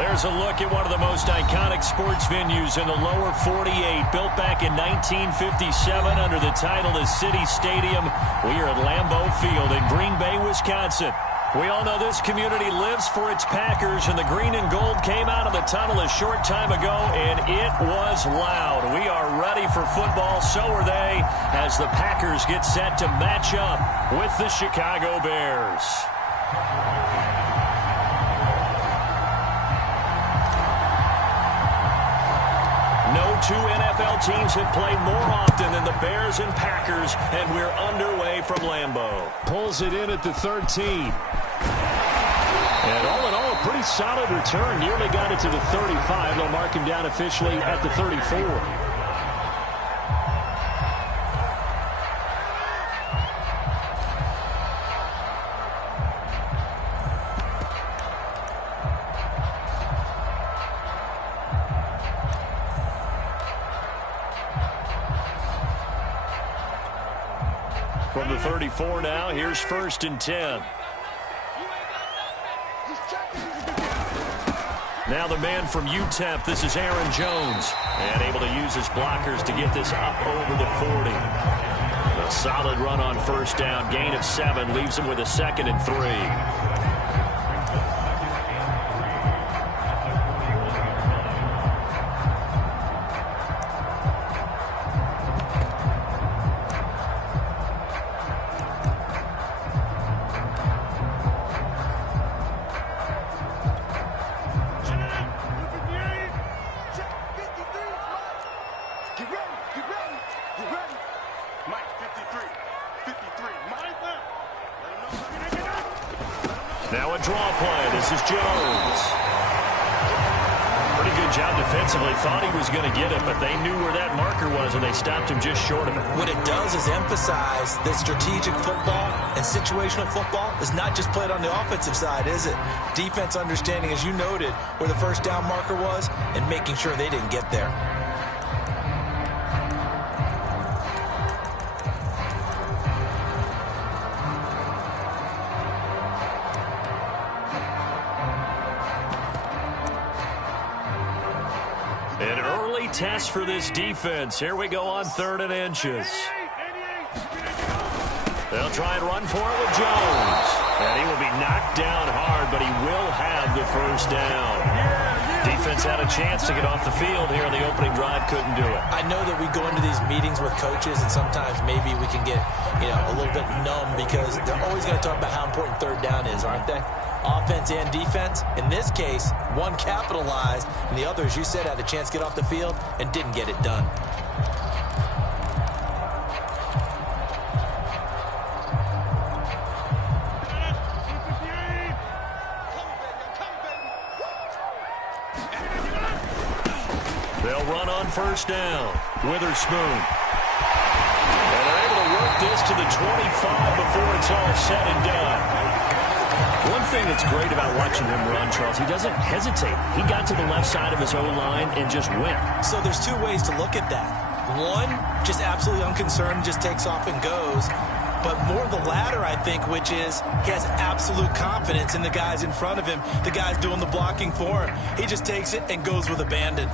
There's a look at one of the most iconic sports venues in the lower 48, built back in 1957 under the title of City Stadium. We are at Lambeau Field in Green Bay, Wisconsin. We all know this community lives for its Packers, and the green and gold came out of the tunnel a short time ago, and it was loud. We are ready for football, so are they, as the Packers get set to match up with the Chicago Bears. No two NFL teams have played more often than the Bears and Packers, and we're underway from Lambeau. Pulls it in at the 13. And all in all, a pretty solid return. Nearly got it to the 35. They'll mark him down officially at the 34. From the 34 now, here's 1st and 10. Now the man from UTEP, this is Aaron Jones. And able to use his blockers to get this up over the 40. A solid run on 1st down, gain of 7, leaves him with a 2nd and 3. Now a draw play. This is Jones. Pretty good job defensively. Thought he was going to get it, but they knew where that marker was, and they stopped him just short of it. What it does is emphasize that strategic football and situational football is not just played on the offensive side, is it? Defense understanding, as you noted, where the 1st down marker was and making sure they didn't get there. An early test for this defense. Here we go on 3rd and inches. They'll try and run for it with Jones. And he will be knocked down hard, but he will have the 1st down. Defense had a chance to get off the field here in the opening drive. Couldn't do it. I know that we go into these meetings with coaches, and sometimes maybe we can get, a little bit numb because they're always going to talk about how important 3rd down is, aren't they? Offense and defense. In this case, one capitalized, and the other, as you said, had a chance to get off the field and didn't get it done. They'll run on 1st down. Witherspoon. And they're able to work this to the 25 before it's all said and done. One thing that's great about watching him run, Charles, he doesn't hesitate. He got to the left side of his O-line and just went. So there's 2 ways to look at that. One, just absolutely unconcerned, just takes off and goes. But more the latter, I think, which is he has absolute confidence in the guys in front of him, the guys doing the blocking for him. He just takes it and goes with abandon.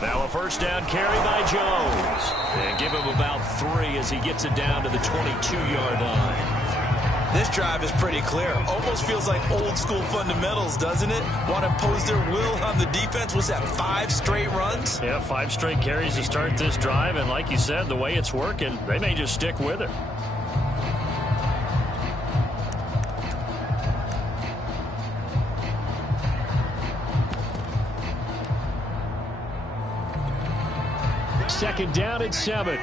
Now a 1st down carry by Jones. And give him about 3 as he gets it down to the 22-yard line. This drive is pretty clear. Almost feels like old school fundamentals, doesn't it? Want to impose their will on the defense. Was that 5 straight runs? Yeah, 5 straight carries to start this drive. And like you said, the way it's working, they may just stick with it. Second down at 7.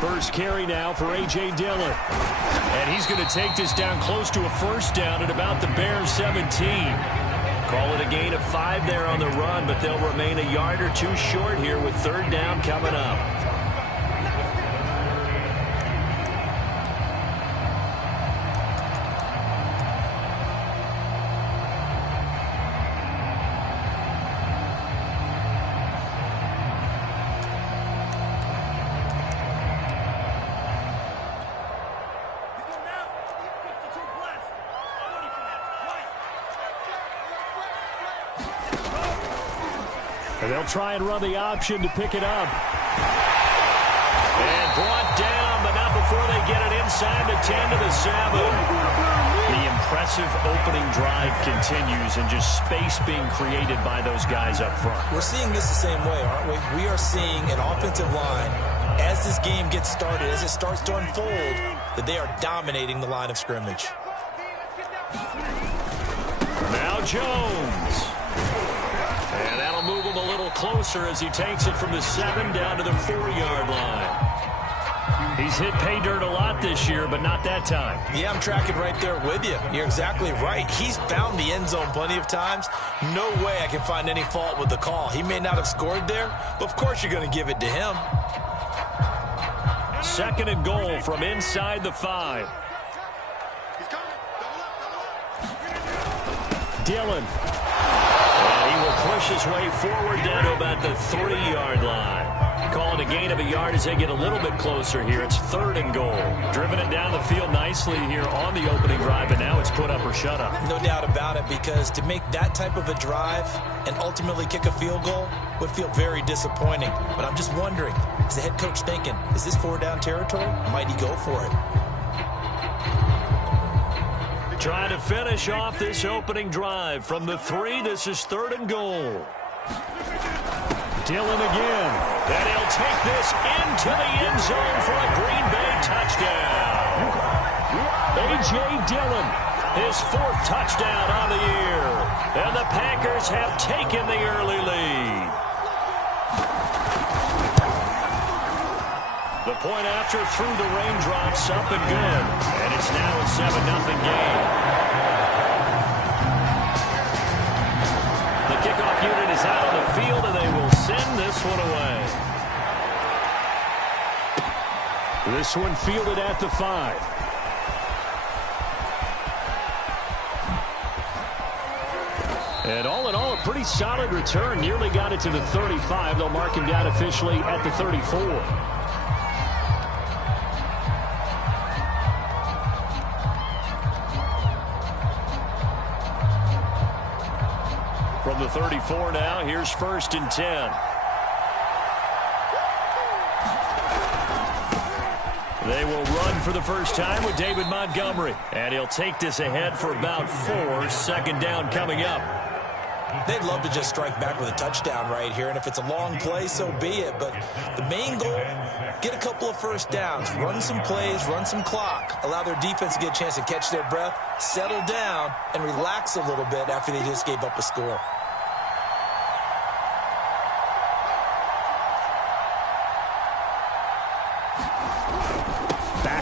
First carry now for A.J. Dillon. And he's going to take this down close to a 1st down at about the Bears 17. Call it a gain of 5 there on the run, but they'll remain a yard or two short here with third down coming up. And they'll try and run the option to pick it up. And brought down, but not before they get it inside the 10 to the 7. The impressive opening drive continues, and just space being created by those guys up front. We're seeing this the same way, aren't we? We are seeing an offensive line, as this game gets started, as it starts to unfold, that they are dominating the line of scrimmage. Now Jones. And that'll move him a little closer as he takes it from the 7 down to the 4-yard line. He's hit pay dirt a lot this year, but not that time. Yeah, I'm tracking right there with you. You're exactly right. He's found the end zone plenty of times. No way I can find any fault with the call. He may not have scored there, but of course you're going to give it to him. 2nd and goal from inside the 5. Dillon. And he will push his way forward down to about the 3-yard line. Calling a gain of a yard as they get a little bit closer here. It's 3rd and goal. Driven it down the field nicely here on the opening drive, and now it's put up or shut up. No doubt about it, because to make that type of a drive and ultimately kick a field goal would feel very disappointing. But I'm just wondering, is the head coach thinking, is this 4-down territory? Might he go for it? Trying to finish off this opening drive from the 3. This is 3rd and goal. Dillon again. And he'll take this into the end zone for a Green Bay touchdown. A.J. Dillon. His 4th touchdown on the year. And the Packers have taken the early lead. The point after through the raindrops, up and good. And it's now a 7-0 game. The kickoff unit is out on the field, and they will send this one away. This one fielded at the 5. And all in all, a pretty solid return. Nearly got it to the 35. They'll mark him down officially at the 34. From the 34 now, here's 1st and 10. They will run for the first time with David Montgomery. And he'll take this ahead for about 4. 2nd down coming up. They'd love to just strike back with a touchdown right here, and if it's a long play, so be it. But the main goal, get a couple of first downs, run some plays, run some clock, allow their defense to get a chance to catch their breath, settle down, and relax a little bit after they just gave up a score.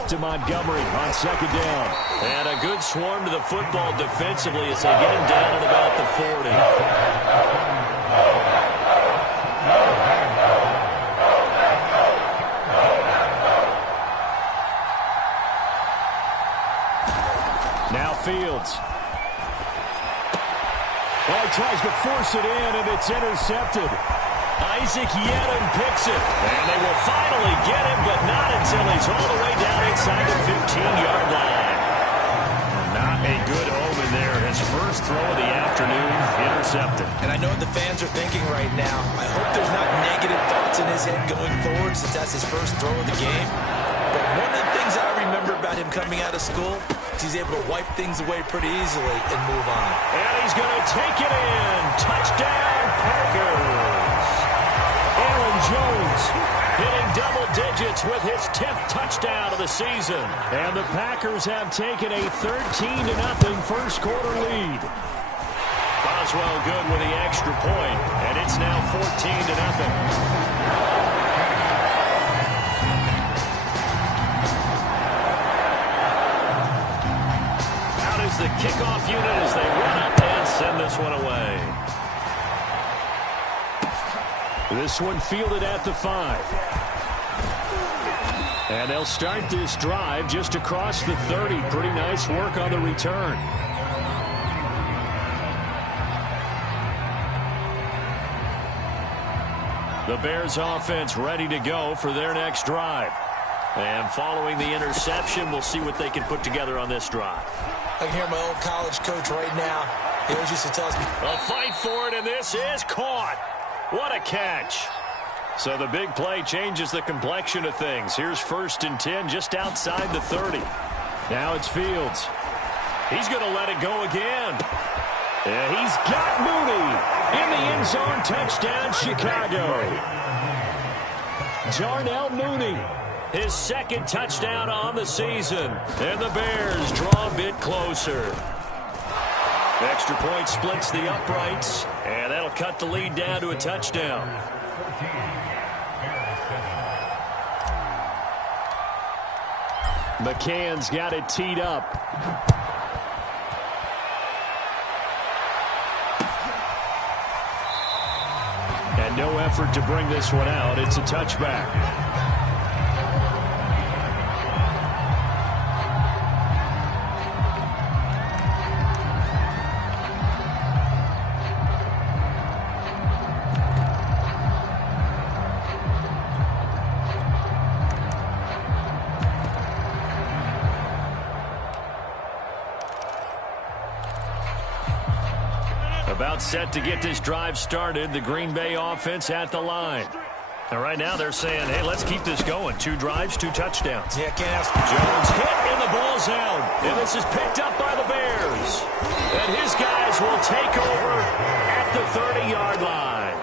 To Montgomery on 2nd down. And a good swarm to the football defensively as they get him down at about the 40. Now Fields. Well, he tries to force it in, and it's intercepted. Isaac Yedem picks it. And they will finally get him, but not until he's all the way down inside the 15-yard line. Not a good omen there. His first throw of the afternoon intercepted. And I know what the fans are thinking right now. I hope there's not negative thoughts in his head going forward, since that's his first throw of the game. But one of the things I remember about him coming out of school is he's able to wipe things away pretty easily and move on. And he's going to take it in. Touchdown, Packers. Aaron Jones hitting double digits with his 10th touchdown of the season. And the Packers have taken a 13-0 first quarter lead. Boswell good with the extra point, and it's now 14-0. Out is the kickoff unit as they run up and send this one away. This one fielded at the 5. And they'll start this drive just across the 30. Pretty nice work on the return. The Bears offense ready to go for their next drive. And following the interception, we'll see what they can put together on this drive. I can hear my old college coach right now. He always used to tell us, a fight for it, and this is caught. What a catch. So the big play changes the complexion of things. Here's 1st and 10 just outside the 30. Now it's Fields. He's going to let it go again. And he's got Mooney in the end zone. Touchdown, Chicago. Darnell Mooney, his 2nd touchdown on the season. And the Bears draw a bit closer. Extra point splits the uprights, and that'll cut the lead down to a touchdown. McCann's got it teed up. And no effort to bring this one out. It's a touchback. About set to get this drive started. The Green Bay offense at the line. And right now they're saying, hey, let's keep this going. 2 drives, 2 touchdowns. yeah, can't ask. Jones hit and the ball's out. And this is picked up by the Bears. And his guys will take over at the 30-yard line.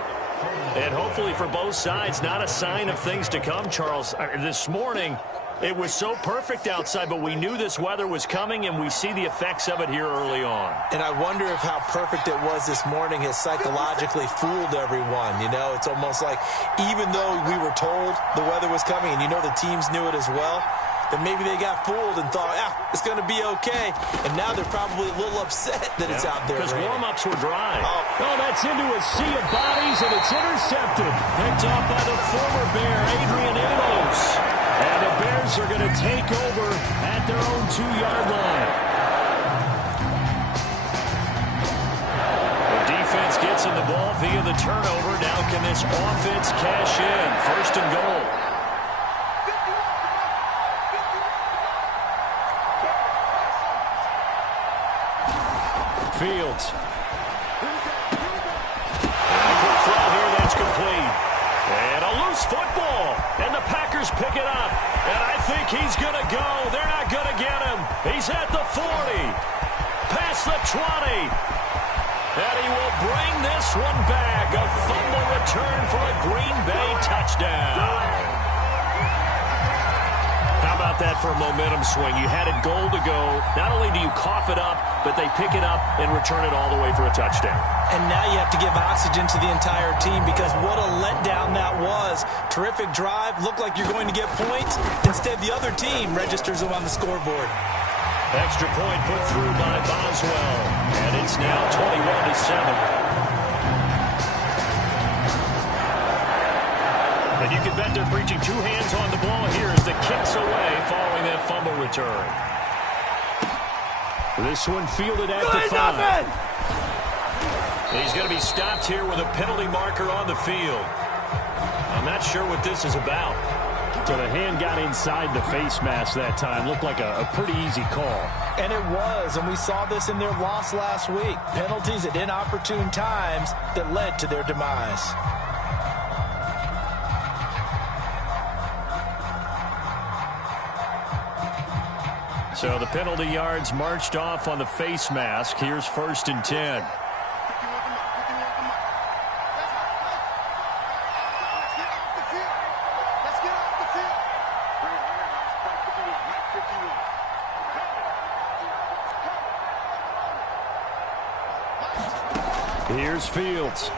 And hopefully for both sides, not a sign of things to come, Charles. This morning, it was so perfect outside, but we knew this weather was coming, and we see the effects of it here early on. And I wonder if how perfect it was this morning has psychologically fooled everyone. You know, it's almost like even though we were told the weather was coming, and you know the teams knew it as well, then maybe they got fooled and thought, it's going to be okay. And now they're probably a little upset that it's out there. Because warm-ups were dry. Oh, that's into a sea of bodies, and it's intercepted. Picked off by the former Bear, Adrian Amos. And the Bears are going to take over at their own 2-yard line. The defense gets in the ball via the turnover. Now can this offense cash in? 1st and goal. Fields. And a quick throw here, that's complete. And a loose football. And the Packers pick it up. And I think he's going to go. They're not going to get him. He's at the 40. Past the 20. And he will bring this one back. A fumble return for a Green Bay touchdown. How about that for a momentum swing? You had it goal to go. Not only do you cough it up, but they pick it up and return it all the way for a touchdown. And now you have to give oxygen to the entire team because what a letdown that was. Terrific drive. Looked like you're going to get points. Instead, the other team registers them on the scoreboard. Extra point put through by Boswell. And it's now 21-7. And you can bet they're preaching 2 hands on the ball here as the kick's away following that fumble return. This one fielded at the 5. He's going to be stopped here with a penalty marker on the field. I'm not sure what this is about. So the hand got inside the face mask that time. Looked like a pretty easy call. And it was, and we saw this in their loss last week. Penalties at inopportune times that led to their demise. So the penalty yards marched off on the face mask. Here's 1st and 10. Here's Fields.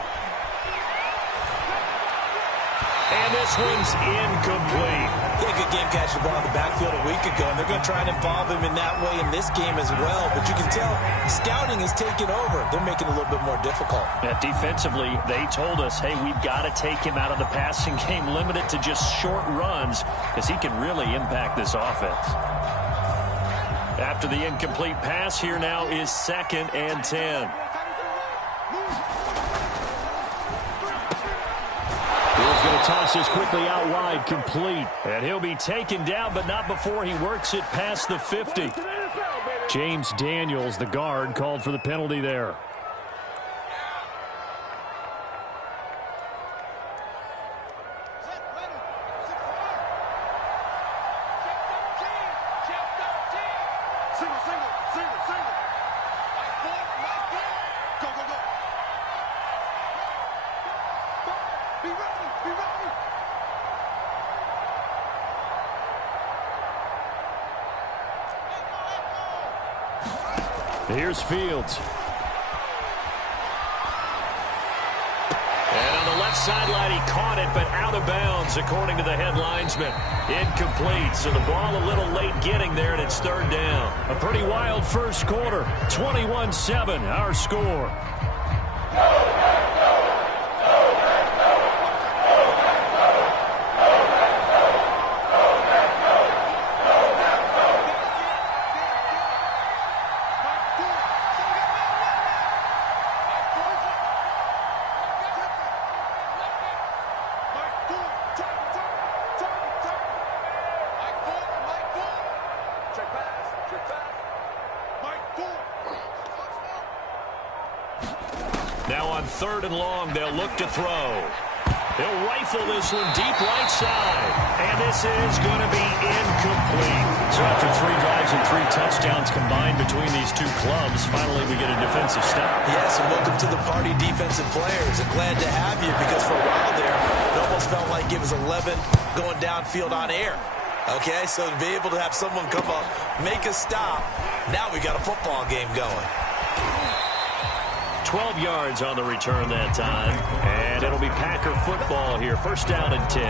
And this one's incomplete. Yeah, good game him catch the ball in the backfield a week ago, and they're going to try and involve him in that way in this game as well. But you can tell scouting is taking over. They're making it a little bit more difficult. Yeah, defensively, they told us, hey, we've got to take him out of the passing game, limit it to just short runs, because he can really impact this offense. After the incomplete pass, here now is 2nd and 10. He's going to toss this quickly out wide, complete. And he'll be taken down, but not before he works it past the 50. James Daniels, the guard, called for the penalty there. Here's Fields. And on the left sideline, he caught it, but out of bounds, according to the head linesman. Incomplete, so the ball a little late getting there, and it's 3rd down. A pretty wild first quarter. 21-7, our score. Now on 3rd and long, they'll look to throw. He'll rifle this one deep right side. And this is going to be incomplete. So after 3 drives and 3 touchdowns combined between these two clubs, finally we get a defensive stop. Yes, and welcome to the party, defensive players. And glad to have you, because for a while there, it almost felt like it was 11 going downfield on air. Okay, so to be able to have someone come up, make a stop, now we got a football game going. 12 yards on the return that time. And it'll be Packer football here. 1st down and 10.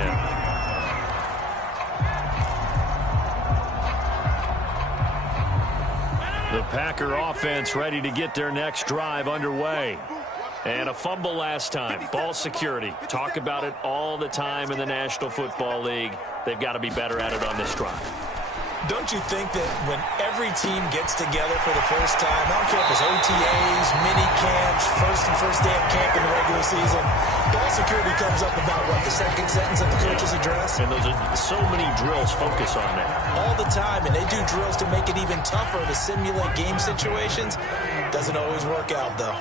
The Packer offense ready to get their next drive underway. And a fumble last time. Ball security. Talk about it all the time in the National Football League. They've got to be better at it on this drive. Don't you think that when every team gets together for the first time, I don't care if it's OTAs, mini camps, first day of camp in the regular season, ball security comes up about, what, the second sentence of the coach's address? And those are so many drills focus on that. All the time, and they do drills to make it even tougher to simulate game situations. Doesn't always work out, though.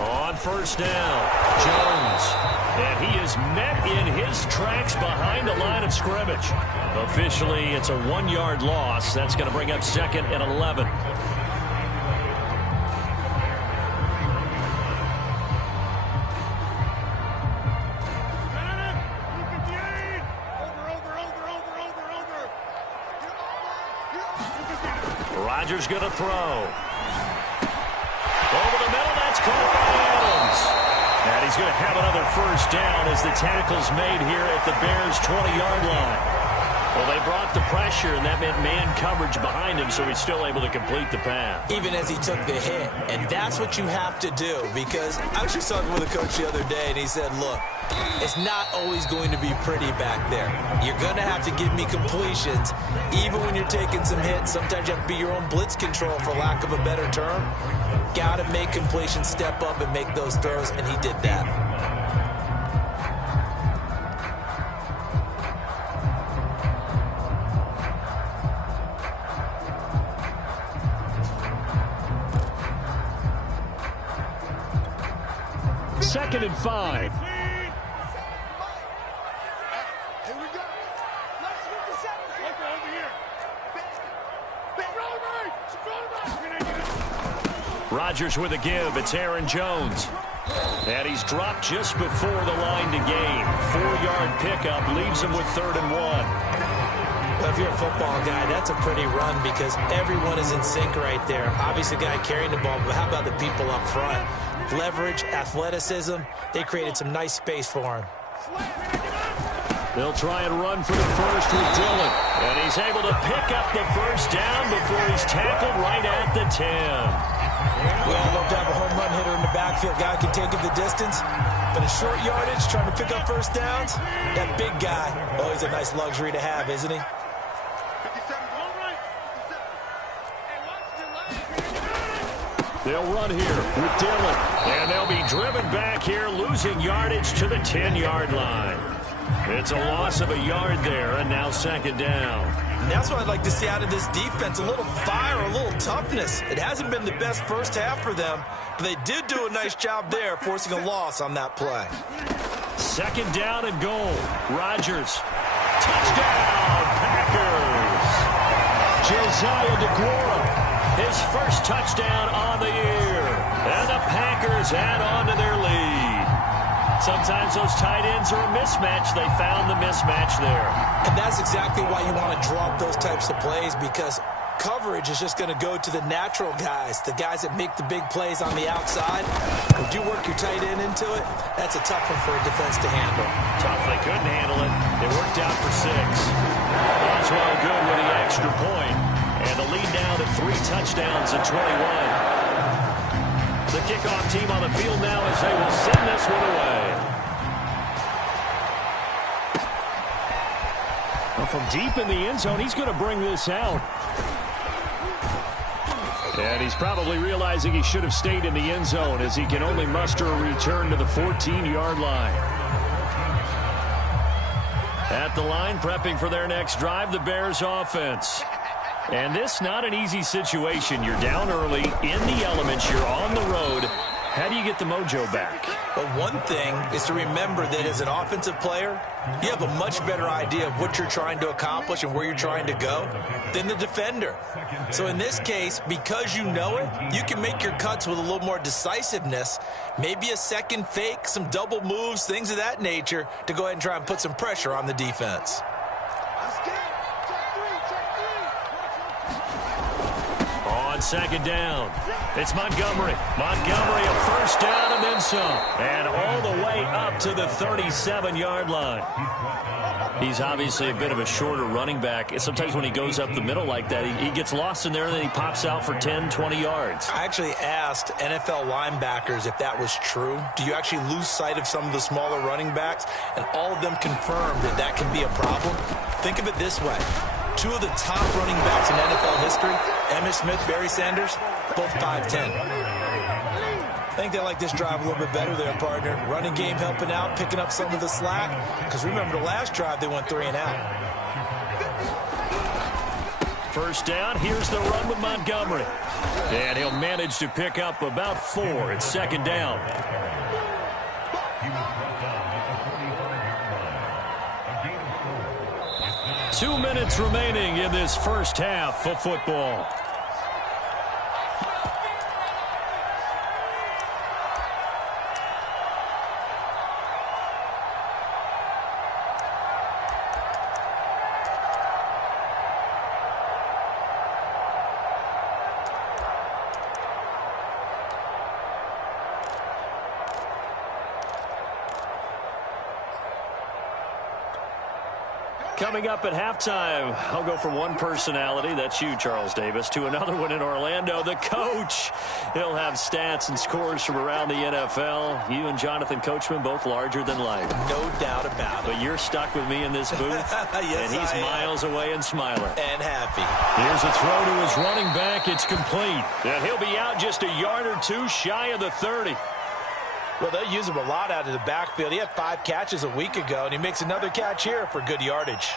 On 1st down, Jones. And he is met in his tracks behind the line of scrimmage. Officially, it's a 1-yard loss. That's going to bring up 2nd and 11. Rodgers going to throw. Over the middle, that's caught by Adams. And he's going to have another 1st down as the tackle's made here at the Bears' 20-yard line. Well, they brought the pressure, and that meant man coverage behind him, so he's still able to complete the pass. Even as he took the hit. And that's what you have to do, because I was just talking with a coach the other day, and he said, look, it's not always going to be pretty back there. You're going to have to give me completions, even when you're taking some hits. Sometimes you have to be your own blitz control, for lack of a better term. Got to make completions, step up, and make those throws, and he did that. Second and 5. Rodgers with a give. It's Aaron Jones. And he's dropped just before the line to gain. 4-yard pickup leaves him with 3rd and 1. Well, if you're a football guy, that's a pretty run because everyone is in sync right there. Obviously, the guy carrying the ball, but how about the people up front? Leverage, athleticism, they created some nice space for him. They'll try and run for the first with Dillon. And he's able to pick up the first down before he's tackled right at the 10. We all love to have a home run hitter in the backfield. Guy can take it the distance. But a short yardage, trying to pick up first downs, that big guy, always a nice luxury to have, isn't he? They'll run here with Dillon. And they'll be driven back here, losing yardage to the 10-yard line. It's a loss of a yard there, and now second down. And that's what I'd like to see out of this defense, a little fire, a little toughness. It hasn't been the best first half for them, but they did do a nice job there, forcing a loss on that play. Second down and goal. Rodgers. Touchdown, Packers. Josiah DeGuara, his first touchdown on the year. And the Packers add on to their lead. Sometimes those tight ends are a mismatch. They found the mismatch there. And that's exactly why you want to drop those types of plays, because coverage is just going to go to the natural guys, the guys that make the big plays on the outside. If you work your tight end into it, that's a tough one for a defense to handle. Tough. They couldn't handle it. It worked out for 6. Boswell good with the extra point. And the lead now to 3 touchdowns at 21. The kickoff team on the field now as they will send this one away. Well, from deep in the end zone, he's going to bring this out. And he's probably realizing he should have stayed in the end zone as he can only muster a return to the 14-yard line. At the line, prepping for their next drive, the Bears offense. And this not an easy situation. You're down early, in the elements, you're on the road. How do you get the mojo back? Well, one thing is to remember that as an offensive player, you have a much better idea of what you're trying to accomplish and where you're trying to go than the defender. So in this case, because you know it, you can make your cuts with a little more decisiveness, maybe a second fake, some double moves, things of that nature, to go ahead and try and put some pressure on the defense. On second down, it's Montgomery. Montgomery, a first down and then some. And all the way up to the 37-yard line. He's obviously a bit of a shorter running back. Sometimes when he goes up the middle like that, he gets lost in there and then he pops out for 10, 20 yards. I actually asked NFL linebackers if that was true. Do you actually lose sight of some of the smaller running backs? And all of them confirmed that that can be a problem. Think of it this way. 2 of the top running backs in NFL history, Emmitt Smith, Barry Sanders, both 5'10". I think they like this drive a little bit better there, partner. Running game helping out, picking up some of the slack. Because remember, the last drive, they went 3 and out. First down, here's the run with Montgomery. And he'll manage to pick up about 4. It's second down. Two minutes remaining in this first half of football. Coming up at halftime, I'll go from one personality, that's you, Charles Davis, to another one in Orlando, the coach. He'll have stats and scores from around the NFL. You and Jonathan Coachman, both larger than life. No doubt about it. But you're stuck with me in this booth, yes, and he's miles away and smiling. And happy. Here's a throw to his running back. It's complete. And he'll be out just a yard or 2 shy of the 30. Well, they use him a lot out of the backfield. He had 5 catches a week ago, and he makes another catch here for good yardage.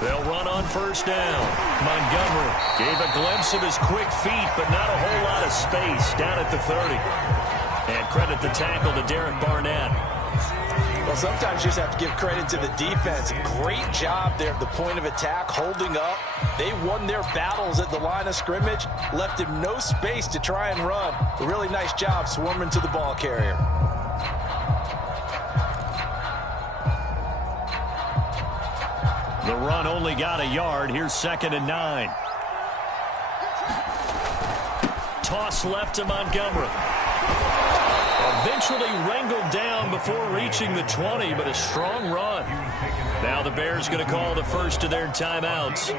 They'll run on first down. Montgomery gave a glimpse of his quick feet, but not a whole lot of space down at the 30. And credit the tackle to Derek Barnett. Well, sometimes you just have to give credit to the defense. Great job there at the point of attack, holding up. They won their battles at the line of scrimmage, left him no space to try and run. A really nice job swarming to the ball carrier. The run only got a yard. Here's 2nd and 9. toss left to Montgomery. Eventually wrangled down before reaching the 20, but a strong run. Now the Bears going to call the first of their timeouts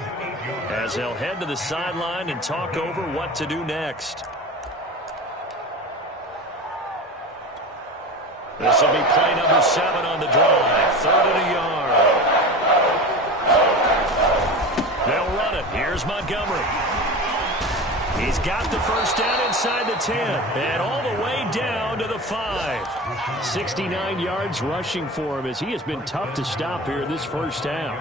as they'll head to the sideline and talk over what to do next. This will be play number 7 on the drive. 3rd and a yard. They'll run it. Here's Montgomery. He's got the first down inside the 10 and all the way down to the 5. 69 yards rushing for him as he has been tough to stop here this first half.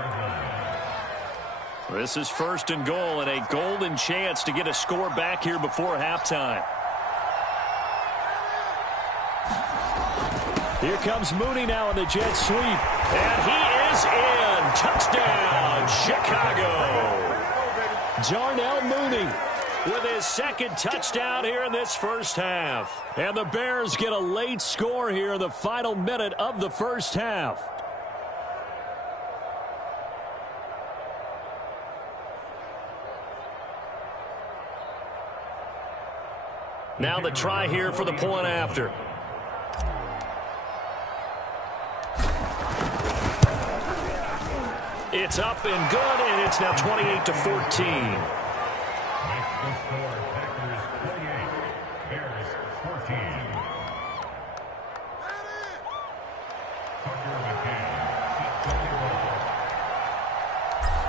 This is 1st and goal and a golden chance to get a score back here before halftime. Here comes Mooney now in the jet sweep. And he is in. Touchdown, Chicago. Darnell Mooney with his 2nd touchdown here in this first half. And the Bears get a late score here in the final minute of the first half. Now the try here for the point after. It's up and good, and it's now 28-14.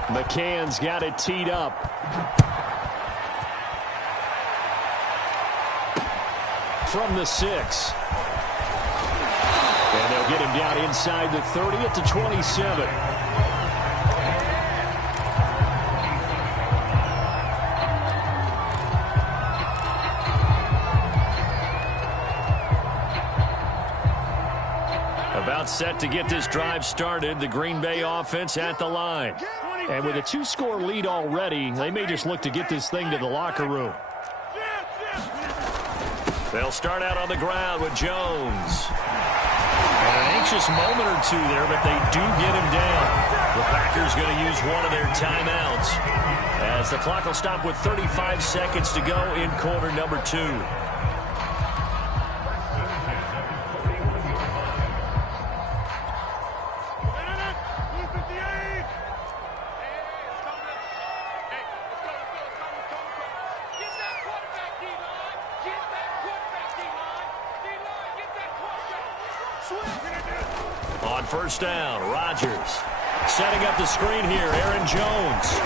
McCann's got it teed up. From the 6. And they'll get him down inside the 30 at the 27. About set to get this drive started. The Green Bay offense at the line. And with a 2-score lead already, they may just look to get this thing to the locker room. They'll start out on the ground with Jones. And an anxious moment or two there, but they do get him down. The Packers going to use one of their timeouts as the clock will stop with 35 seconds to go in quarter number 2. On first down, Rodgers setting up the screen here. Aaron Jones.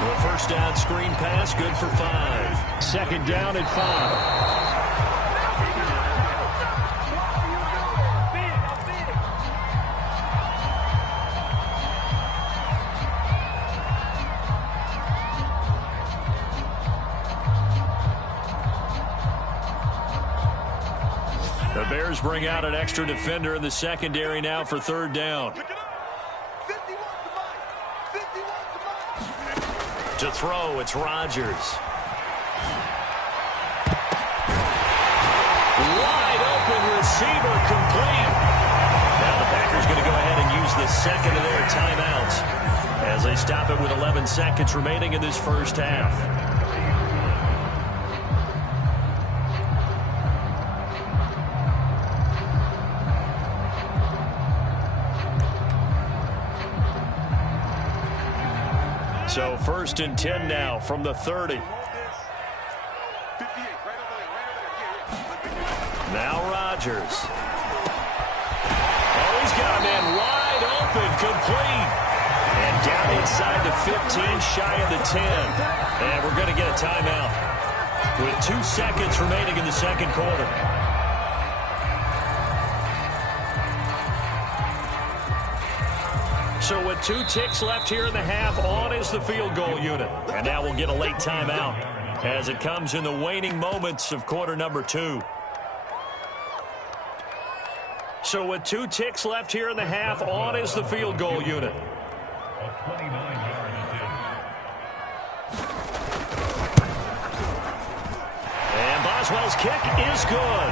The first down screen pass, good for 5. 2nd down and 5. The Bears bring out an extra defender in the secondary now for 3rd down. To throw, it's Rodgers. Wide open receiver, complete. Now the Packers going to go ahead and use the 2nd of their timeouts as they stop it with 11 seconds remaining in this first half. So 1st and 10 now from the 30. Now Rodgers. Oh, he's got a man wide open, complete. And down inside the 15, shy of the 10. And we're going to get a timeout with 2 seconds remaining in the 2nd quarter. So with 2 ticks left here in the half, on is the field goal unit. And now we'll get a late timeout as it comes in the waning moments of quarter number 2. So with 2 ticks left here in the half, on is the field goal unit. And Boswell's kick is good.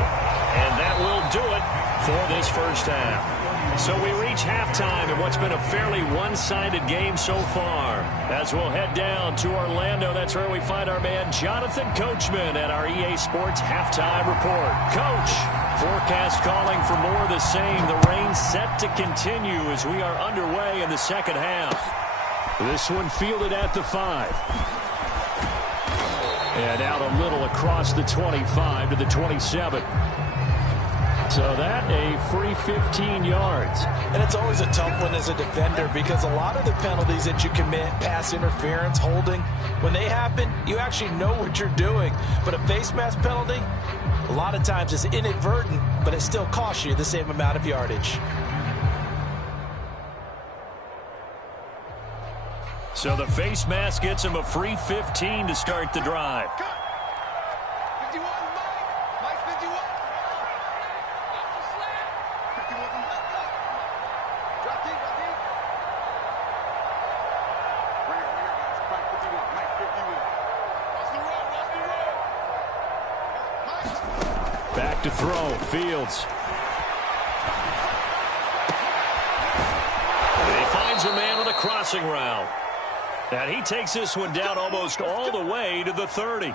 And that will do it for this first half. So we reach halftime in what's been a fairly one-sided game so far. As we'll head down to Orlando, that's where we find our man Jonathan Coachman at our EA Sports Halftime Report. Coach, forecast calling for more of the same. The rain set to continue as we are underway in the second half. This one fielded at the 5. And out a little across the 25 to the 27. So that a free 15 yards. And it's always a tough one as a defender because a lot of the penalties that you commit, pass interference, holding, when they happen, you actually know what you're doing. But a face mask penalty, a lot of times it's inadvertent, but it still costs you the same amount of yardage. So the face mask gets him a free 15 to start the drive. Back to throw, Fields. And he finds a man with a crossing route. And he takes this one down almost all the way to the 30.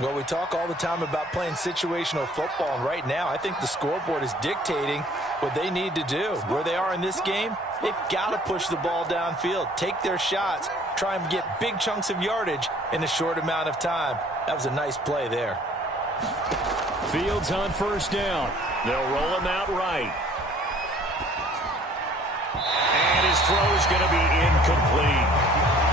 Well, we talk all the time about playing situational football, and right now I think the scoreboard is dictating what they need to do. Where they are in this game, they've got to push the ball downfield, take their shots, try and get big chunks of yardage in a short amount of time. That was a nice play there. Fields on first down. They'll roll him out right. And his throw is going to be incomplete.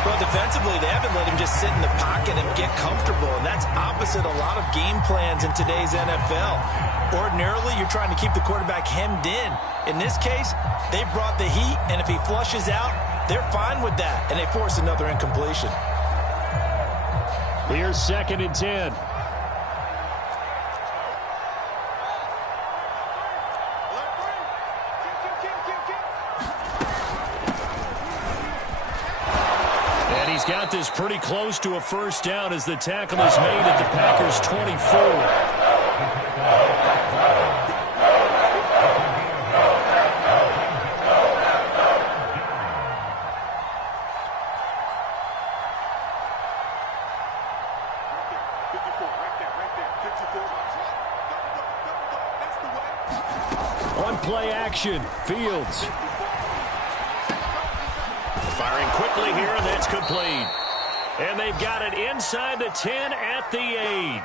Well, defensively, they haven't let him just sit in the pocket and get comfortable, and that's opposite a lot of game plans in today's NFL. Ordinarily, you're trying to keep the quarterback hemmed in. In this case, they brought the heat, and if he flushes out, they're fine with that, and they force another incompletion. Here's 2nd and 10. He's got this pretty close to a first down as the tackle is made at the Packers' 24. On play action, Fields. Firing quickly here, and that's complete. And they've got it inside the 10 at the 8.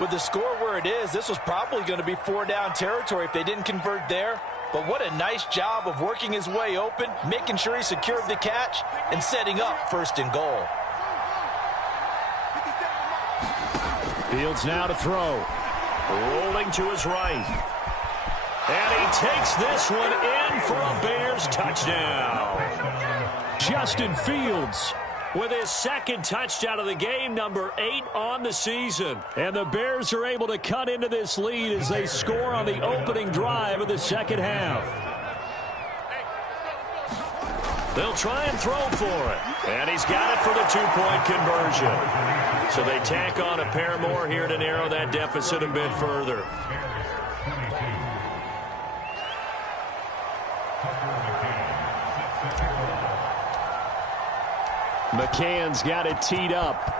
With the score where it is, this was probably going to be 4-down territory if they didn't convert there. But what a nice job of working his way open, making sure he secured the catch, and setting up 1st and goal. Fields now to throw. Rolling to his right. And he takes this one in for a Bears touchdown. Justin Fields with his 2nd touchdown of the game, number 8 on the season. And the Bears are able to cut into this lead as they score on the opening drive of the second half. They'll try and throw for it. And he's got it for the 2-point conversion. So they tack on a pair more here to narrow that deficit a bit further. McCann's got it teed up.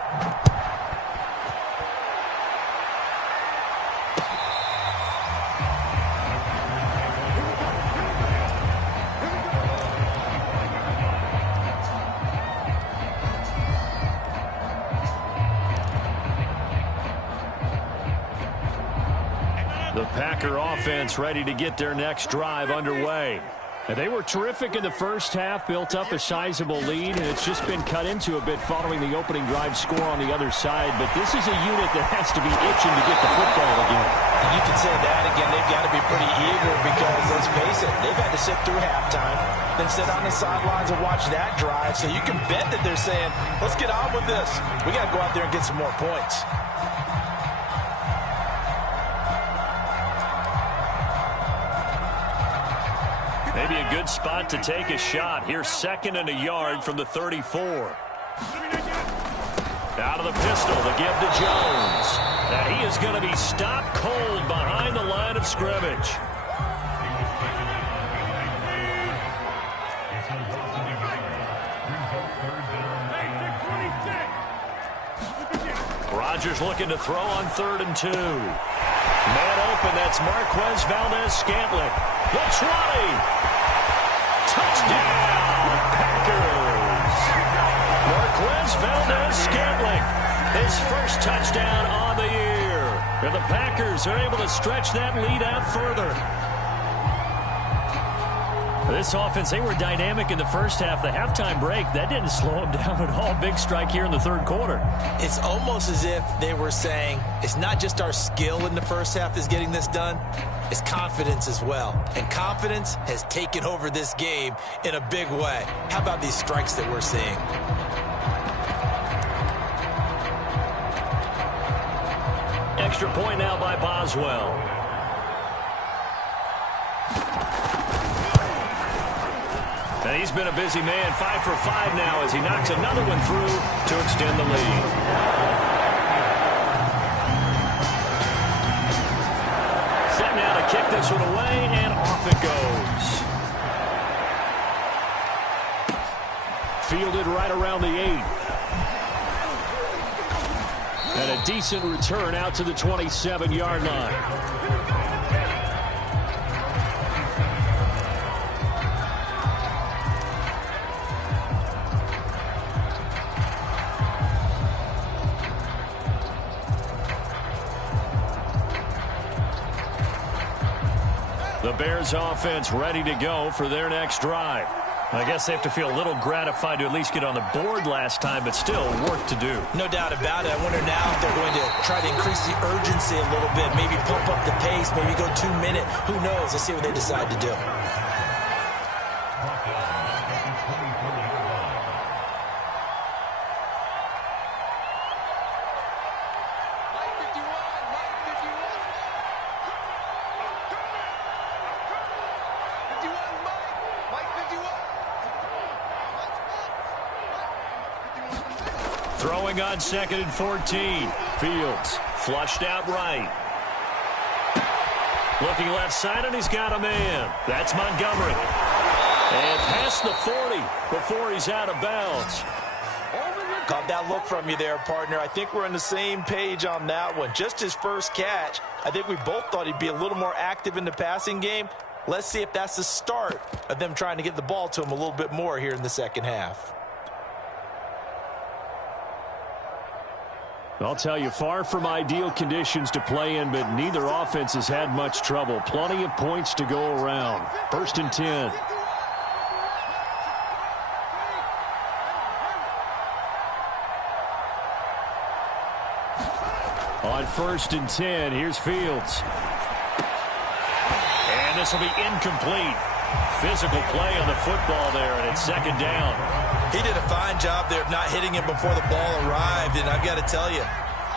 The Packer offense ready to get their next drive underway. And they were terrific in the first half, built up a sizable lead, and it's just been cut into a bit following the opening drive score on the other side. But this is a unit that has to be itching to get the football again. You can say that again. They've got to be pretty eager because, let's face it, they've had to sit through halftime, then sit on the sidelines and watch that drive. So you can bet that they're saying, let's get on with this. We got to go out there and get some more points. Maybe a good spot to take a shot. Here's 2nd and a yard from the 34. Out of the pistol, the give to Jones. And he is going to be stopped cold behind the line of scrimmage. Rodgers looking to throw on 3rd and 2. Man open, that's Marquez Valdez-Scantling. The 20. Touchdown, Packers. Marquez Valdez-Scantling, his first touchdown on the year. And the Packers are able to stretch that lead out further. This offense, they were dynamic in the first half. The halftime break, that didn't slow them down at all. Big strike here in the 3rd quarter. It's almost as if they were saying, it's not just our skill in the first half that's getting this done, it's confidence as well. And confidence has taken over this game in a big way. How about these strikes that we're seeing? Extra point now by Boswell. And he's been a busy man, 5 for 5 now as he knocks another one through to extend the lead. Set now to kick this one away, and off it goes. Fielded right around the 8. And a decent return out to the 27-yard line. The Bears offense ready to go for their next drive. I guess they have to feel a little gratified to at least get on the board last time, but still work to do. No doubt about it. I wonder now if they're going to try to increase the urgency a little bit, maybe pump up the pace, maybe go 2-minute. Who knows? Let's see what they decide to do. Throwing on 2nd and 14. Fields flushed out right. Looking left side, and he's got a man. That's Montgomery. And past the 40 before he's out of bounds. Caught that look from you there, partner. I think we're on the same page on that one. Just his first catch. I think we both thought he'd be a little more active in the passing game. Let's see if that's the start of them trying to get the ball to him a little bit more here in the second half. I'll tell you, far from ideal conditions to play in, but neither offense has had much trouble. Plenty of points to go around. 1st and 10. On 1st and 10, here's Fields. And this will be incomplete. Physical play on the football there, and it's 2nd down. He did a fine job there of not hitting it before the ball arrived, and I've got to tell you,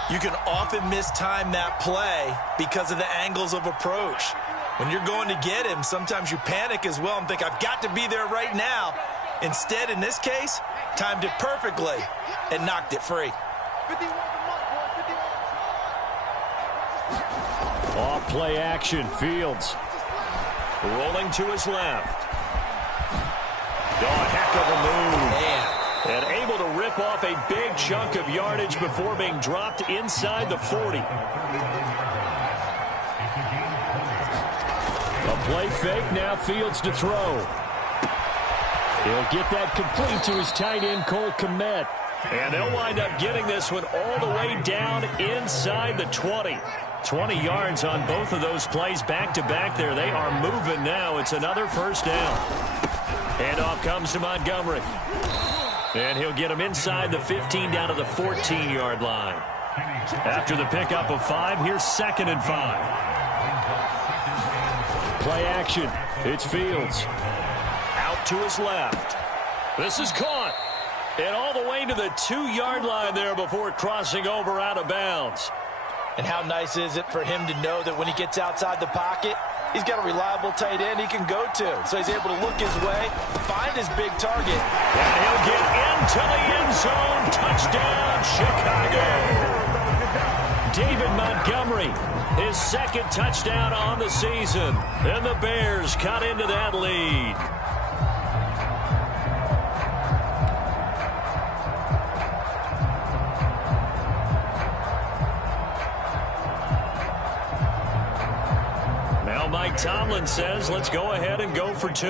you can often mistime that play because of the angles of approach. When you're going to get him, sometimes you panic as well and think, I've got to be there right now. Instead, in this case, timed it perfectly and knocked it free. Off play action, Fields. Rolling to his left. Oh, a heck of a move. Man. And able to rip off a big chunk of yardage before being dropped inside the 40. A play fake, now Fields to throw. He'll get that complete to his tight end, Cole Kmet. And they'll wind up getting this one all the way down inside the 20. 20 yards on both of those plays back-to-back there. They are moving now. It's another 1st down. Handoff comes to Montgomery. And he'll get him inside the 15 down to the 14-yard line. After the pickup of 5, here's 2nd and 5. Play action. It's Fields. Out to his left. This is caught. And all the way to the 2-yard line there before crossing over out of bounds. And how nice is it for him to know that when he gets outside the pocket, he's got a reliable tight end he can go to. So he's able to look his way, find his big target. And he'll get into the end zone. Touchdown, Chicago. David Montgomery, his 2nd touchdown on the season. And the Bears cut into that lead. Mike Tomlin says, let's go ahead and go for 2.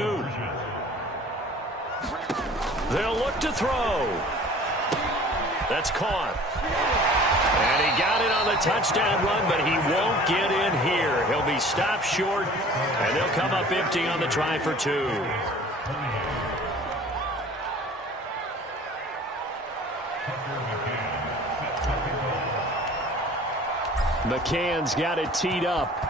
They'll look to throw. That's caught. And he got it on the touchdown run, but he won't get in here. He'll be stopped short, and they'll come up empty on the try for 2. McCann's got it teed up.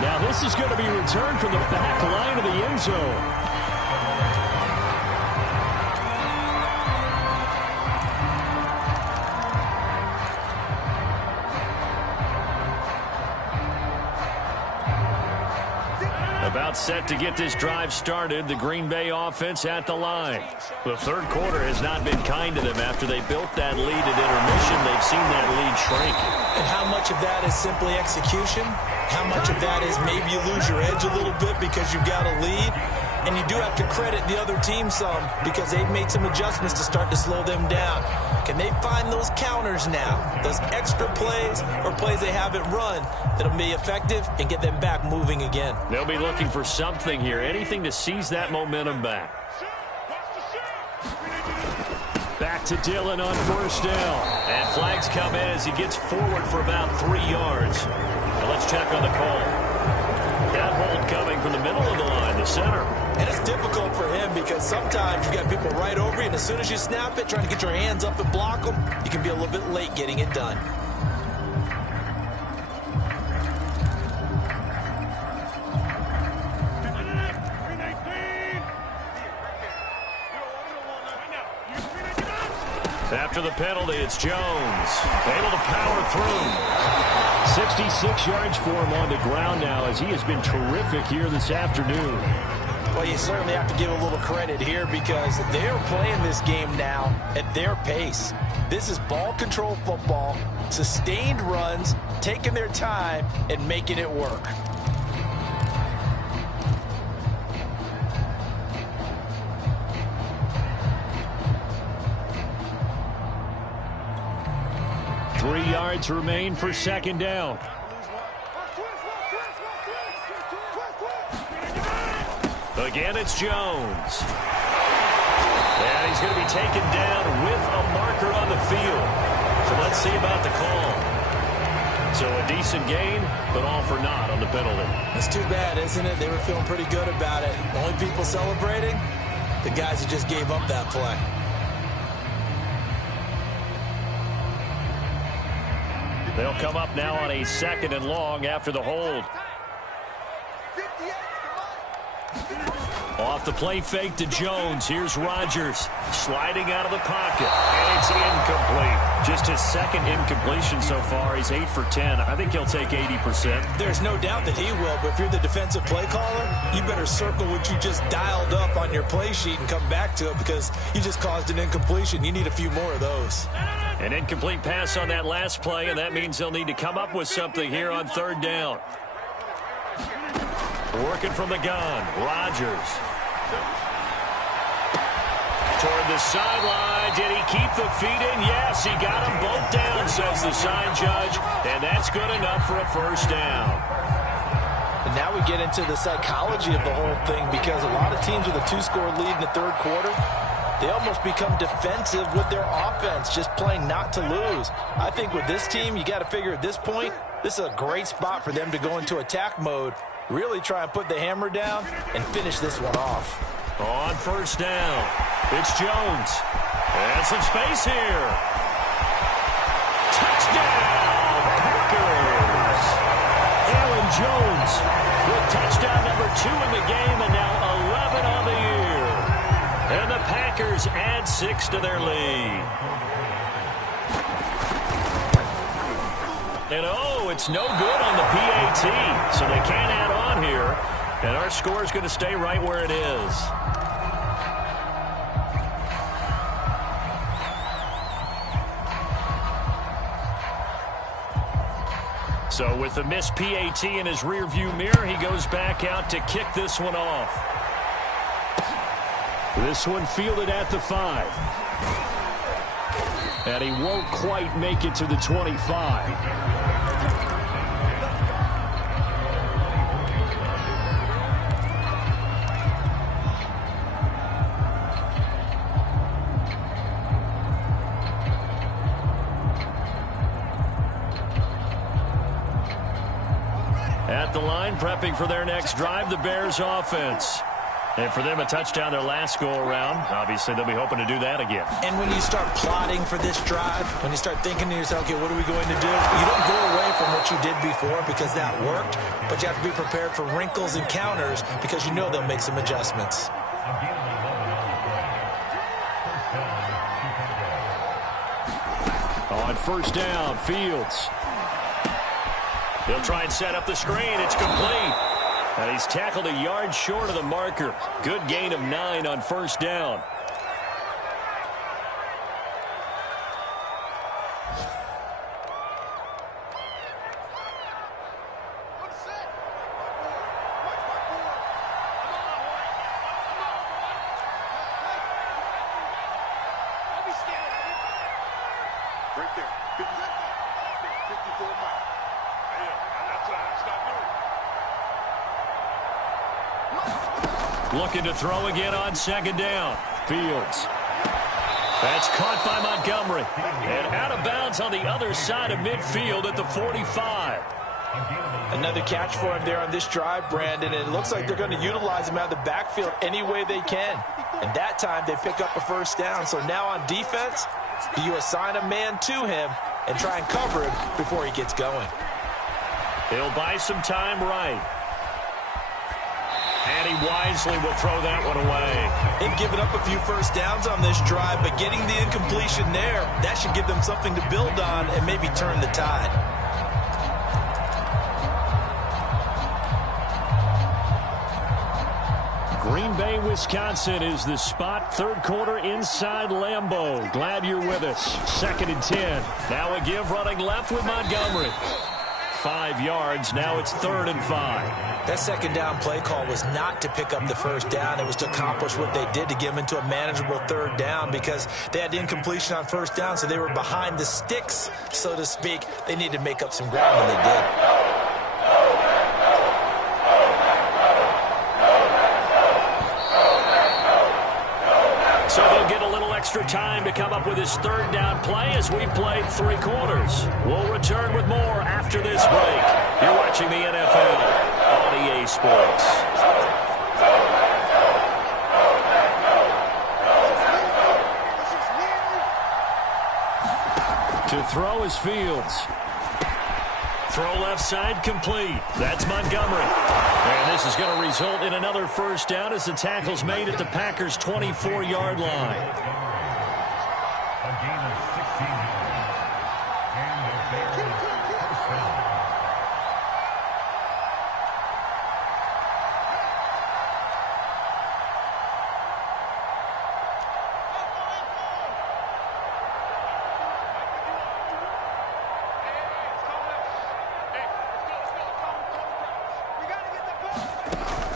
Now this is going to be returned from the back line of the end zone. About set to get this drive started. The Green Bay offense at the line. The third quarter has not been kind to them after they built that lead at intermission. They've seen that lead shrink. And how much of that is simply execution? How much of that is maybe you lose your edge a little bit because you've got a lead? And you do have to credit the other team some because they've made some adjustments to start to slow them down. Can they find those counters now, those extra plays or plays they haven't run that'll be effective and get them back moving again? They'll be looking for something here, anything to seize that momentum back. Back to Dillon on first down. And flags come in as he gets forward for about 3 yards. Now let's check on the call. That hold coming from the middle of the line, the center. And it's difficult for him because sometimes you got people right over you, and as soon as you snap it, trying to get your hands up and block them, you can be a little bit late getting it done. After the penalty, it's Jones. Able to power through. 66 yards for him on the ground now as he has been terrific here this afternoon. Well, you certainly have to give a little credit here because they're playing this game now at their pace. This is ball control football, sustained runs, taking their time, and making it work. Three yards remain for second down. Again, it's Jones. And he's going to be taken down with a marker on the field. So let's see about the call. So a decent gain, but all for naught on the penalty. It's too bad, isn't it? They were feeling pretty good about it. The only people celebrating, the guys who just gave up that play. They'll come up now on a 2nd and long after the hold. Off the play fake to Jones. Here's Rodgers sliding out of the pocket. And it's incomplete. Just his second incompletion so far. He's 8 for 10. I think he'll take 80%. There's no doubt that he will, but if you're the defensive play caller, you better circle what you just dialed up on your play sheet and come back to it because you just caused an incompletion. You need a few more of those. An incomplete pass on that last play, and that means they'll need to come up with something here on 3rd down. Working from the gun, Rodgers. Toward the sideline. Did he keep the feet in? Yes, he got them both down, says the sign judge. And that's good enough for a first down. And now we get into the psychology of the whole thing because a lot of teams with a 2-score lead in the 3rd quarter, they almost become defensive with their offense, just playing not to lose. I think with this team, you got to figure at this point, this is a great spot for them to go into attack mode, really try and put the hammer down and finish this one off. On first down, it's Jones. And some space here. Touchdown, Packers. Aaron Jones with touchdown number 2 in the game and now 11 on the year. And the Packers add 6 to their lead. And oh, it's no good on the PAT, so they can't add on here. And our score is going to stay right where it is. So with the missed PAT in his rearview mirror, he goes back out to kick this one off. This one fielded at the 5. And he won't quite make it to the 25. At the line, prepping for their next drive, the Bears offense. And for them, a touchdown their last go-around. Obviously, they'll be hoping to do that again. And when you start plotting for this drive, when you start thinking to yourself, okay, what are we going to do? You don't go away from what you did before because that worked, but you have to be prepared for wrinkles and counters because you know they'll make some adjustments. On first down, Fields. He'll try and set up the screen. It's complete. And he's tackled a yard short of the marker. Good gain of 9 on first down. Right there. 54 miles. Looking to throw again on second down. Fields. That's caught by Montgomery. And out of bounds on the other side of midfield at the 45. Another catch for him there on this drive, Brandon. And it looks like they're going to utilize him out of the backfield any way they can. And that time they pick up a first down. So now on defense, you assign a man to him and try and cover him before he gets going. He'll buy some time right. And he wisely will throw that one away. They've given up a few first downs on this drive, but getting the incompletion there, that should give them something to build on and maybe turn the tide. Green Bay, Wisconsin is the spot. Third quarter inside Lambeau. Glad you're with us. 2nd and 10. Now a give running left with Montgomery. 5 yards. Now it's 3rd and 5. That second down play call was not to pick up the first down. It was to accomplish what they did to get them into a manageable third down because they had incompletion on first down, so they were behind the sticks, so to speak. They needed to make up some ground, and they did. So they'll get a little extra time to come up with his third down play as we played 3 quarters. We'll return with more after this break. You're watching the NFL on EA Sports. To throw is Fields. Throw left side complete. That's Montgomery. And this is going to result in another first down as the tackle's made at the Packers' 24-yard line.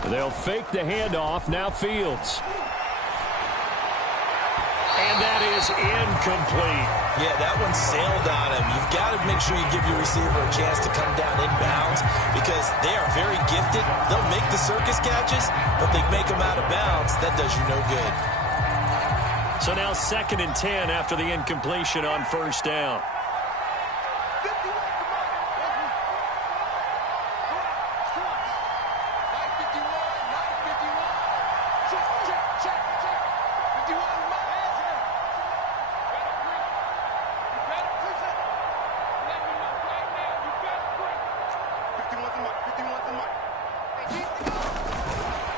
They'll fake the handoff. Now Fields. And that is incomplete. Yeah, that one sailed on him. You've got to make sure you give your receiver a chance to come down inbounds because they are very gifted. They'll make the circus catches, but they make them out of bounds. That does you no good. So now 2nd and 10 after the incompletion on first down.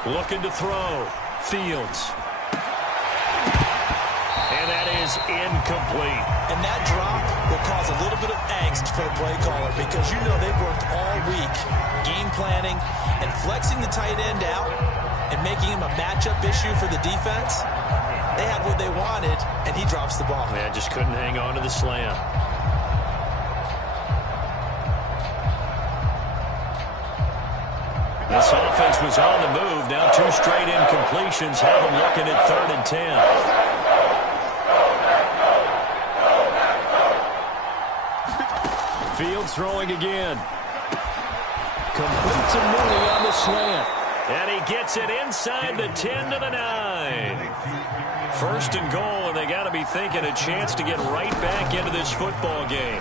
Looking to throw. Fields. And that is incomplete. And that drop will cause a little bit of angst for the play caller because you know they've worked all week game planning and flexing the tight end out and making him a matchup issue for the defense. They had what they wanted, and he drops the ball. Man, just couldn't hang on to the slam. This offense was on the move. Now 2 straight incompletions have them looking at 3rd and 10. Fields throwing again. Completes it nearly on the slant. And he gets it inside the 10 to the 9. First and goal, and they got to be thinking a chance to get right back into this football game.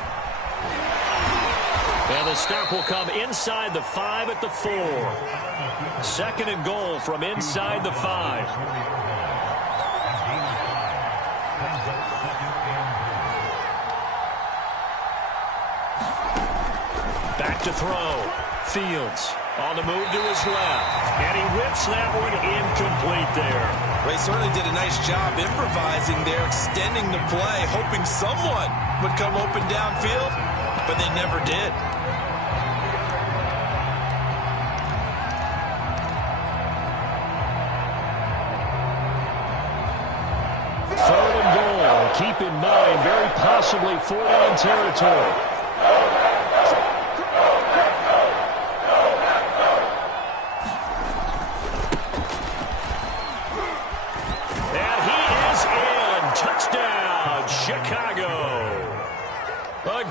And the stop will come inside the 5 at the 4. Second and goal from inside the 5. Back to throw. Fields on the move to his left. And he whips that one incomplete there. Well, he certainly did a nice job improvising there, extending the play, hoping someone would come open downfield, but they never did. Third and goal. Keep in mind, very possibly 4-down territory.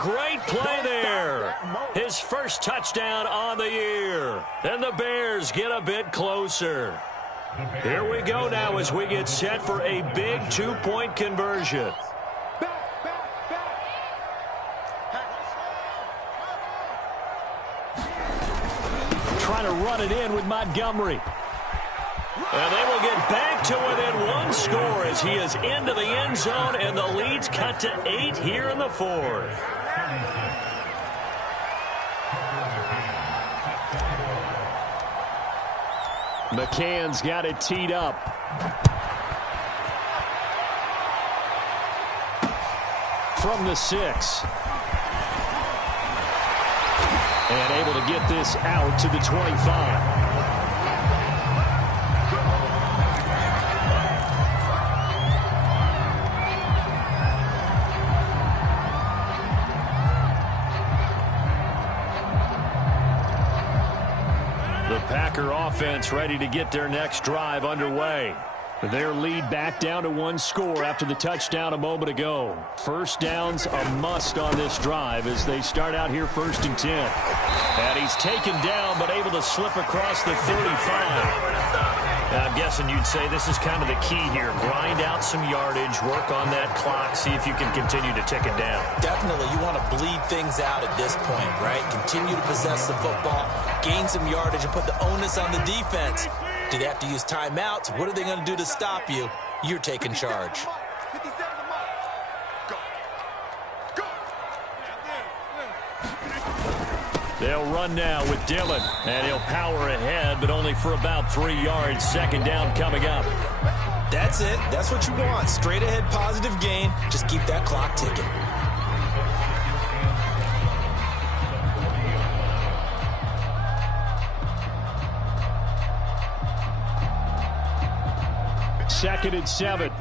Great play there. His first touchdown on the year. And the Bears get a bit closer. Here we go now as we get set for a big 2-point conversion. Trying to run it in with Montgomery. And they will get back to within 1 score as he is into the end zone, and the lead's cut to 8 here in the 4th. McCann's got it teed up. From the 6. And able to get this out to the 25. Packer offense ready to get their next drive underway. Their lead back down to 1 score after the touchdown a moment ago. First down's a must on this drive as they start out here 1st and 10. And he's taken down but able to slip across the 35. I'm guessing you'd say this is kind of the key here. Grind out some yardage, work on that clock, see if you can continue to tick it down. Definitely. You want to bleed things out at this point, right? Continue to possess the football, gain some yardage, and put the onus on the defense. Do they have to use timeouts? What are they going to do to stop you? You're taking charge. They'll run now with Dillon, and he'll power ahead, but only for about 3 yards. Second down coming up. That's it. That's what you want. Straight ahead positive gain. Just keep that clock ticking. Second and 7.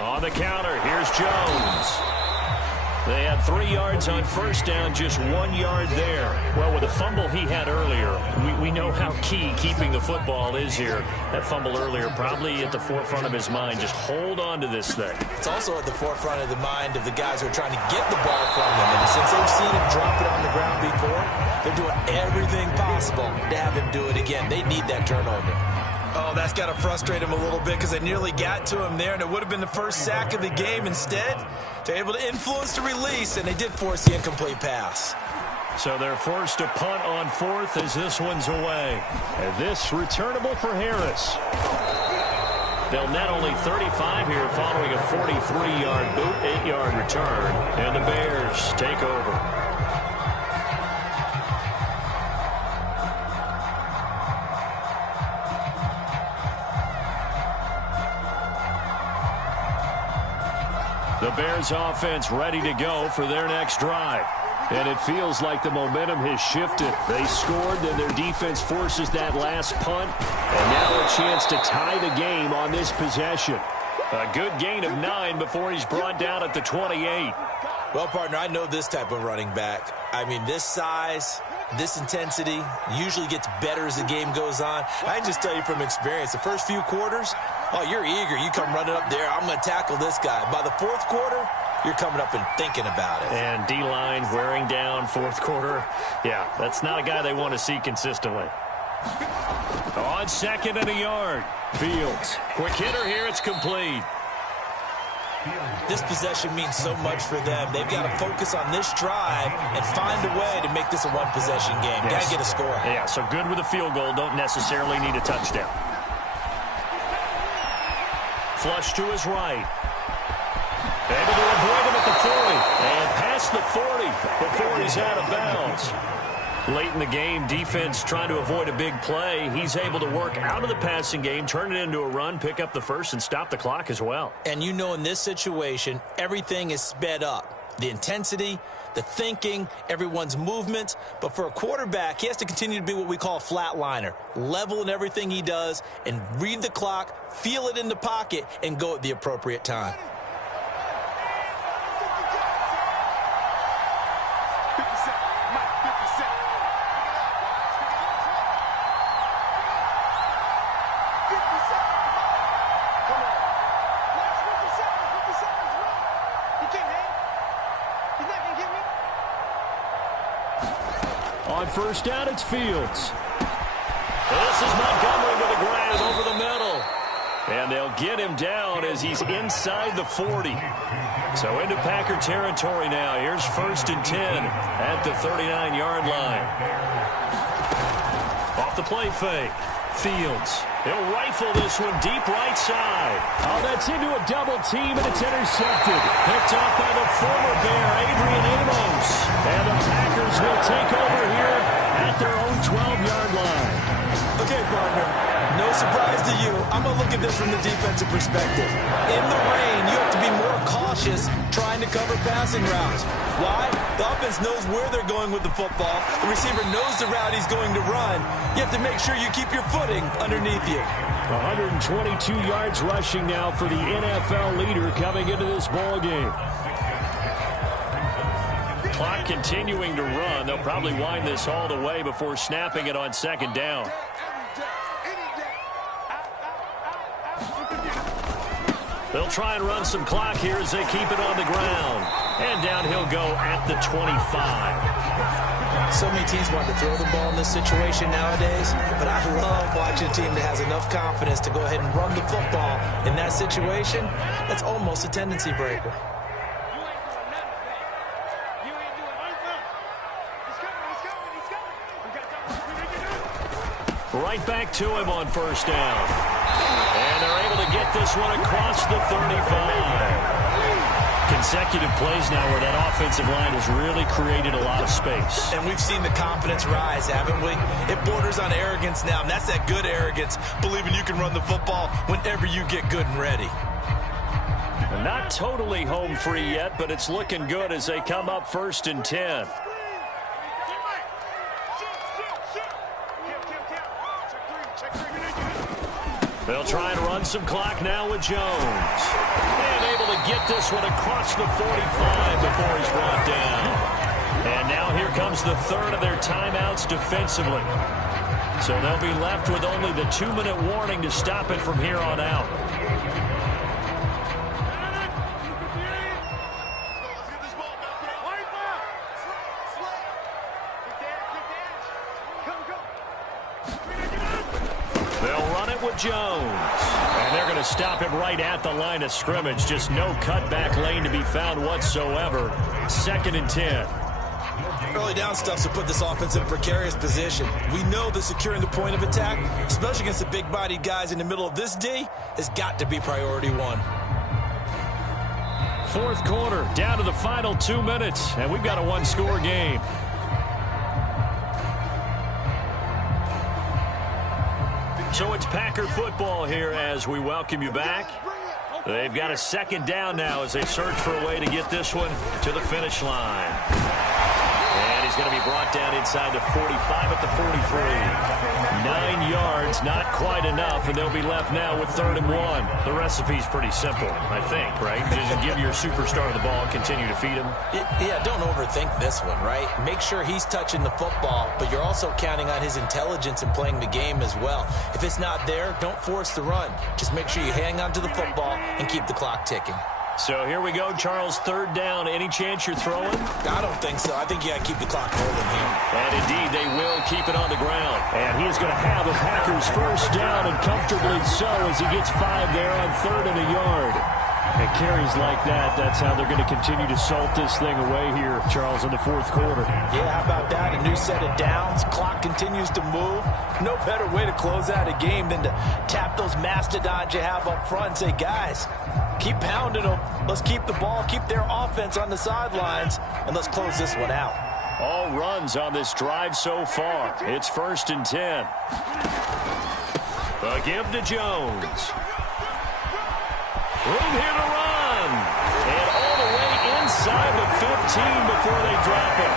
On the counter, here's Jones. They had 3 yards on first down, just 1 yard there. Well, with the fumble he had earlier, we know how key keeping the football is here. That fumble earlier probably at the forefront of his mind. Just hold on to this thing. It's also at the forefront of the mind of the guys who are trying to get the ball from him. And since they've seen him drop it on the ground before, they're doing everything possible to have him do it again. They need that turnover. Oh, that's got to frustrate him a little bit because they nearly got to him there, and it would have been the first sack of the game. Instead, they're able to influence the release, and they did force the incomplete pass. So they're forced to punt on 4th as this one's away. And this returnable for Harris. They'll net only 35 here following a 43-yard boot, 8-yard return. And the Bears take over. The Bears offense ready to go for their next drive. And it feels like the momentum has shifted. They scored, then their defense forces that last punt. And now a chance to tie the game on this possession. A good gain of 9 before he's brought down at the 28. Well, partner, I know this type of running back. I mean, this size, This intensity usually gets better as the game goes on. I can just tell you from experience, the first few quarters, oh, you're eager. You come running up there, I'm going to tackle this guy. By the fourth quarter, you're coming up and thinking about it. And D-line wearing down fourth quarter. Yeah, that's not a guy they want to see consistently. On 2nd and a yard, Fields. Quick hitter here, it's complete. This possession means so much for them. They've got to focus on this drive and find a way to make this a one-possession game. Yes. Got to get a score. Yeah, so good with a field goal. Don't necessarily need a touchdown. Flush to his right. Able to avoid him at the 40. And past the 40 before he's out of bounds. Late in the game, defense trying to avoid a big play. He's able to work out of the passing game, turn it into a run, pick up the first, and stop the clock as well. And you know in this situation, everything is sped up. The intensity, the thinking, everyone's movement. But for a quarterback, he has to continue to be what we call a flatliner. Level in everything he does and read the clock, feel it in the pocket, and go at the appropriate time. On first down, it's Fields. This is Montgomery to the ground over the middle. And they'll get him down as he's inside the 40. So into Packer territory now. Here's 1st and 10 at the 39-yard line. Off the play fake. Fields. He'll rifle this one deep right side. Oh, that's into a double team, and it's intercepted. Picked off by the former Bear, Adrian Amos. And the Packers will take over here at their own 12-yard line. Okay, partner, no surprise to you. I'm going to look at this from the defensive perspective. In the rain, you have to be more cautious trying to cover passing routes. Why? The offense knows where they're going with the football. The receiver knows the route he's going to run. You have to make sure you keep your footing underneath you. 122 yards rushing now for the NFL leader coming into this ball game. Clock continuing to run. They'll probably wind this all the way before snapping it on 2nd down. They'll try and run some clock here as they keep it on the ground. And down he'll go at the 25. So many teams want to throw the ball in this situation nowadays, but I love watching a team that has enough confidence to go ahead and run the football in that situation. That's almost a tendency breaker. Right back to him on 1st down. And they're able to get this one across the 35. Consecutive plays now where that offensive line has really created a lot of space. And we've seen the confidence rise, haven't we? It borders on arrogance now, and that's that good arrogance, believing you can run the football whenever you get good and ready. Not totally home free yet, but it's looking good as they come up 1st and 10. They'll try and run some clock now with Jones. And able to get this one across the 45 before he's brought down. And now here comes the 3rd of their timeouts defensively. So they'll be left with only the 2-minute warning to stop it from here on out. Jones. And they're going to stop him right at the line of scrimmage. Just no cutback lane to be found whatsoever. 2nd and 10. Early down stuff to put this offense in a precarious position. We know that securing the point of attack, especially against the big-bodied guys in the middle of this D, has got to be priority 1. 4th quarter, down to the final 2 minutes, and we've got a 1-score game. So it's Packer football here as we welcome you back. They've got a 2nd down now as they search for a way to get this one to the finish line. And he's going to be brought down inside the 45 at the 43. 9 yards, not quite enough, and they'll be left now with 3rd and 1. The recipe's pretty simple, I think, right? Just give your superstar the ball, continue to feed him. Yeah, don't overthink this one, right? Make sure he's touching the football, but you're also counting on his intelligence in playing the game as well. If it's not there, don't force the run. Just make sure you hang on to the football and keep the clock ticking. So here we go, Charles, 3rd down. Any chance you're throwing? I don't think so. I think you got to keep the clock rolling here. And indeed, they will keep it on the ground. And he is going to have the Packers 1st down, and comfortably so, as he gets 5 there on 3rd and a yard. And carries like that, that's how they're going to continue to salt this thing away here, Charles, in the 4th quarter. Yeah, how about that? A new set of downs. Clock continues to move. No better way to close out a game than to tap those mastodons you have up front and say, guys, keep pounding them. Let's keep the ball, keep their offense on the sidelines, and let's close this one out. All runs on this drive so far. It's 1st and 10. A give to Jones. Room here to run. And all the way inside the 15 before they drop it.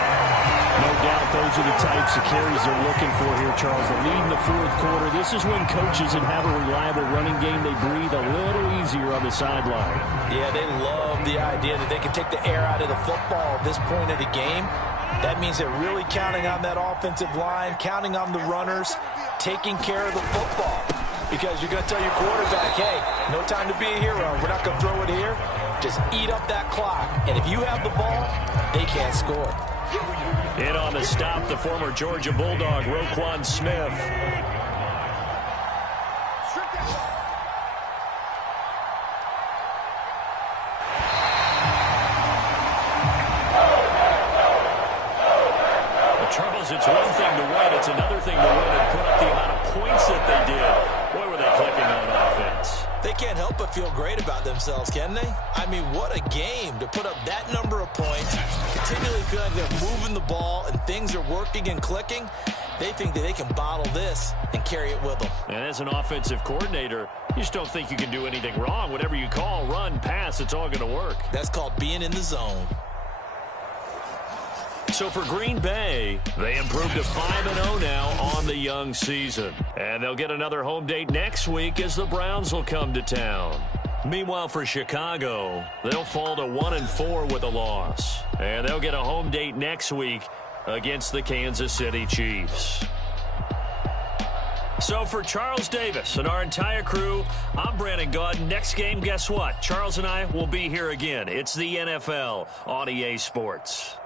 No doubt those are the types of carries they're looking for here, Charles. The lead in the 4th quarter. This is when coaches that have a reliable running game, they breathe a little easier on the sideline. Yeah, they love the idea that they can take the air out of the football at this point of the game. That means they're really counting on that offensive line, counting on the runners, taking care of the football. Because you're going to tell your quarterback, hey, no time to be a hero. We're not going to throw it here. Just eat up that clock. And if you have the ball, they can't score. In on the stop, the former Georgia Bulldog, Roquan Smith. Charles, it's one thing to win. It's another thing to win and put up the amount of points that they did. Boy, were they clicking on offense. They can't help but feel great about themselves, can they? I mean, what a game to put up that number of points, continually feel like they're moving the ball and things are working and clicking. They think that they can bottle this and carry it with them. And as an offensive coordinator, you just don't think you can do anything wrong. Whatever you call, run, pass, it's all going to work. That's called being in the zone. So for Green Bay, they improved to 5-0 now on the young season. And they'll get another home date next week as the Browns will come to town. Meanwhile, for Chicago, they'll fall to 1-4 with a loss. And they'll get a home date next week against the Kansas City Chiefs. So for Charles Davis and our entire crew, I'm Brandon Gaud. Next game, guess what? Charles and I will be here again. It's the NFL on EA Sports.